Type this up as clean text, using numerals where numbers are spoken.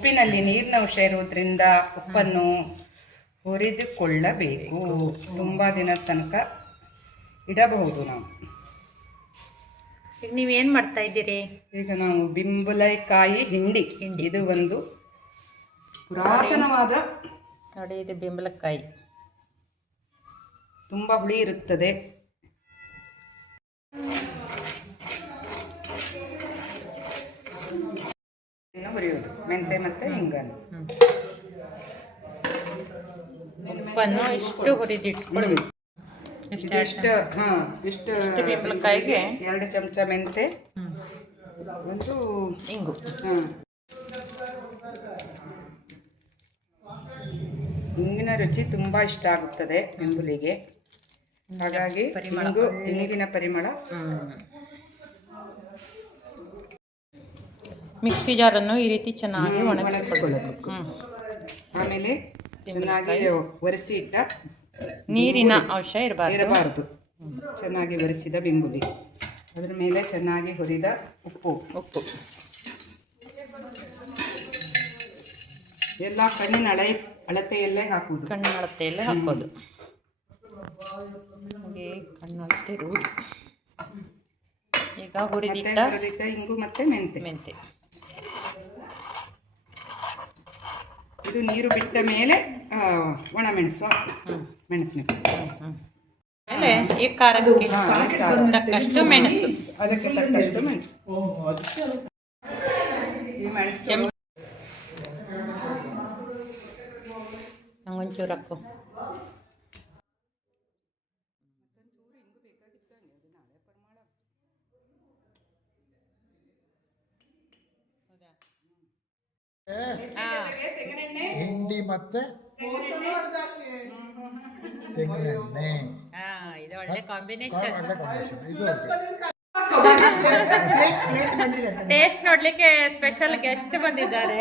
ಉಪ್ಪಿನಲ್ಲಿ ನೀರಿನ ಅಂಶ ಇರುವುದರಿಂದ ಉಪ್ಪನ್ನು ಹುರಿದುಕೊಳ್ಳಬೇಕು. ತುಂಬ ದಿನದ ತನಕ ಇಡಬಹುದು ನಾವು. ಈಗ ನೀವೇನು ಮಾಡ್ತಾ ಇದ್ದೀರಿ? ಈಗ ನಾವು ಬಿಂಬಳಕಾಯಿ ಹಿಂಡಿ, ಇದು ಒಂದು ಪುರಾತನವಾದ ನೋಡಿ, ಇದು ಬೆಂಬಲಕಾಯಿ ತುಂಬ ಹುಳಿ ಇರುತ್ತದೆ. ಹುರಿಯುವುದು ಮೆಂತೆ ಮತ್ತು ಹಿಂಗನ್ನು ಉಪ್ಪನ್ನು ಇಷ್ಟು ಹುರಿದಿಟ್ಕೊಳ್ಬೇಕು. ಇಷ್ಟು ಬೆಂಬಲಕಾಯಿಗೆ 2 ಚಮಚ ಮೆಂತೆ, ಒಂದು ಇಂಗು. ಇಂಗಿನ ರುಚಿ ತುಂಬ ಇಷ್ಟ ಆಗುತ್ತದೆ ಬೆಂಬಲಿಗೆ, ಹಾಗಾಗಿ ಇಂಗಿನ ಪರಿಮಳ. ಮಿಕ್ಸಿ ಜಾರನ್ನು ಈ ರೀತಿ ಚೆನ್ನಾಗಿ ಒಣಗಿಸಿಕೊಳ್ಳಬೇಕು. ಆಮೇಲೆ ಚೆನ್ನಾಗಿ ಒರೆಸಿ ಇಟ್ಟ ನೀರಿನ ಅಂಶ ಇರಬಾರ್ದು. ಚೆನ್ನಾಗಿ ಒರೆಸಿದ ಬೆಂಬುಲಿ, ಅದರ ಮೇಲೆ ಚೆನ್ನಾಗಿ ಹುರಿದ ಉಪ್ಪು ಎಲ್ಲ ಕಣ್ಣಿನ ಅಳತೆಯಲ್ಲೇ ಹಾಕುವುದು. ಕಣ್ಣಿನ ಅಳತೆಯಲ್ಲೇ ಹಾಕೋದು. ಹಾಗೆ ಕಣ್ಣಳತೆ ರೂಢಿ. ಈಗ ಹುರಿದಿಟ್ಟ ಇಂಗು ಮತ್ತು ಮೆಂತೆ. ಇದು ನೀರು ಬಿಟ್ಟ ಮೇಲೆ ಒಣಮೆಣಸು, ಮೆಣಸಿನಕಾಯಿ, ಈ ಖಾರಕ್ಕೆ ತಕ್ಕಷ್ಟು ಮೆಣಸು, ಅದಕ್ಕೆ ತಕ್ಕಷ್ಟು ಮೆಣಸು. ಈ ಮೆಣಸು ನಂಗೊಂಚೂರು ಹಾಕು. ಹಿಂಡಿ ಮತ್ತೆ ತೆಂಗಿನೆಣ್ಣೆ, ಇದು ಒಳ್ಳೆ ಕಾಂಬಿನೇಷನ್. ಟೇಸ್ಟ್ ನೋಡ್ಲಿಕ್ಕೆ ಸ್ಪೆಷಲ್ ಗೆಸ್ಟ್ ಬಂದಿದ್ದಾರೆ.